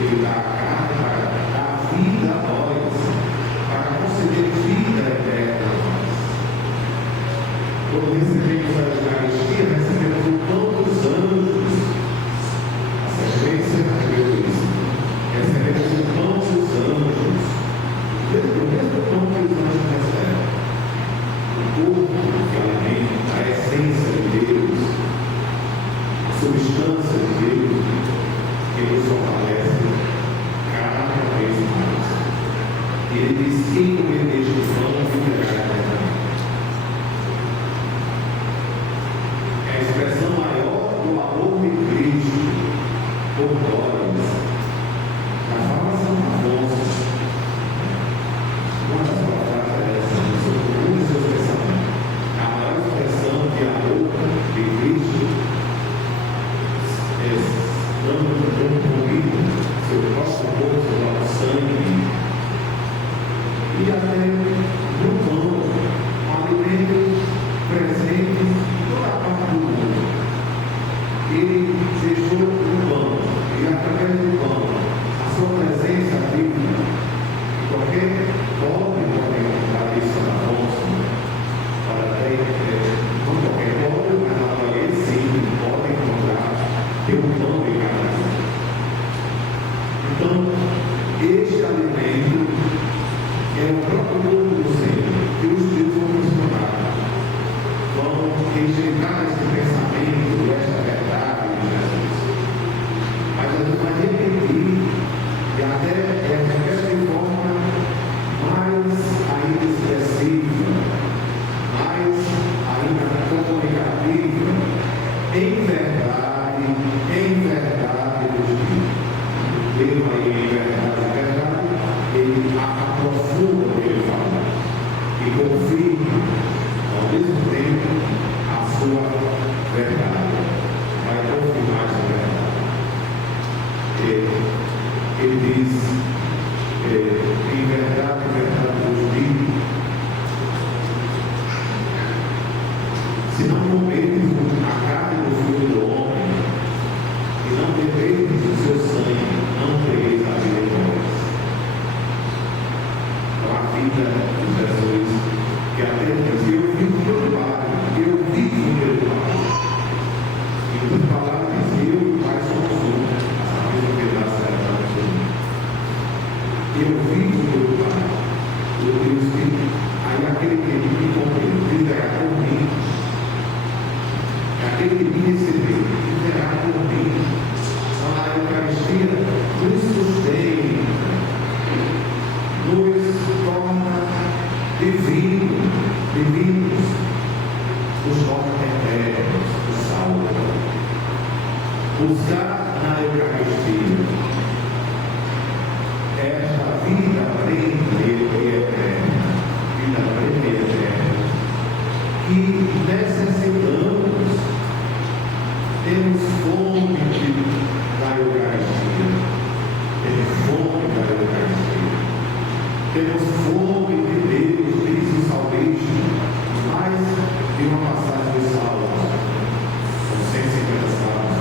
Ele substância de Deus que nos fortalece cada vez mais. E ele diz: quem comer deste pão viverá eternamente. É a expressão maior do amor de Cristo por nós. Na fala São Afonso, uma das palavras é essa, um dos seus pensamentos. A maior expressão de amor de Cristo é dando comida, seu próprio corpo, seu próprio sangue, e até no pão, um alimento presente em toda a parte do mundo. Ele deixou o pão, e através do pão, a sua presença viva. Qualquer pobre pode encontrar isso na Afonso, para ter, não qualquer pobre, mas a maioria sim, pode encontrar ter um pão em casa. Então, este alimento é o próprio corpo do Senhor, que os Espíritos vão funcionar, vão rejeitar esse pensamento, esta verdade de Jesus. Mas Jesus vai repetir, e até de forma mais ainda expressiva, mais ainda comunicativa, em verdade vos digo. Ele vai em verdade, ele aprofunda o que ele fala e confirma ao mesmo tempo a sua verdade. Vai confirmar essa verdade. Ele diz: em verdade vos digo, se não comerdes a carne do Filho do Homem e não beberdes o seu sangue, não tereis a vida em vós. Então a vida de Jesus, que até diz: eu vivo pelo Pai, eu vivo pelo Pai. E por palavras, eu e o Pai somos um, a mesma verdade será absoluta. Eu vivo pelo Pai. Eu Deus que aí aquele que me comeu viverá por mim. Aquele que me recebeu viverá por mim. Então a Eucaristia nos sustém, nos torna divinos, nos torna eternos, nos salva. Buscar na Eucaristia esta vida plena e eterna, que necessitamos, temos fome da Eucaristia, temos fome de Deus, diz o salmista, mais de uma passagem de Salmos, são 150 salmos.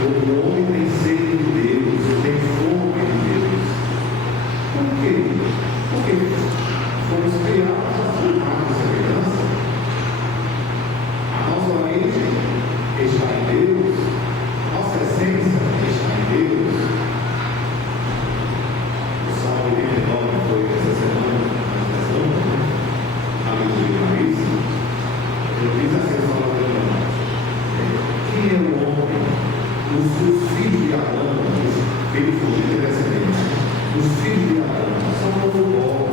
O homem tem sede de Deus, tem fome de Deus. Por quê? Porque fomos criados a formar essa criança. A nossa origem está em Deus, a nossa essência está em Deus. O Salmo 89 foi essa semana, nós estamos, na luz de Paris. Ele diz assim: quem é o homem? Os filhos de Adão, os filhos de descendentes, os filhos de Adão são como o pó.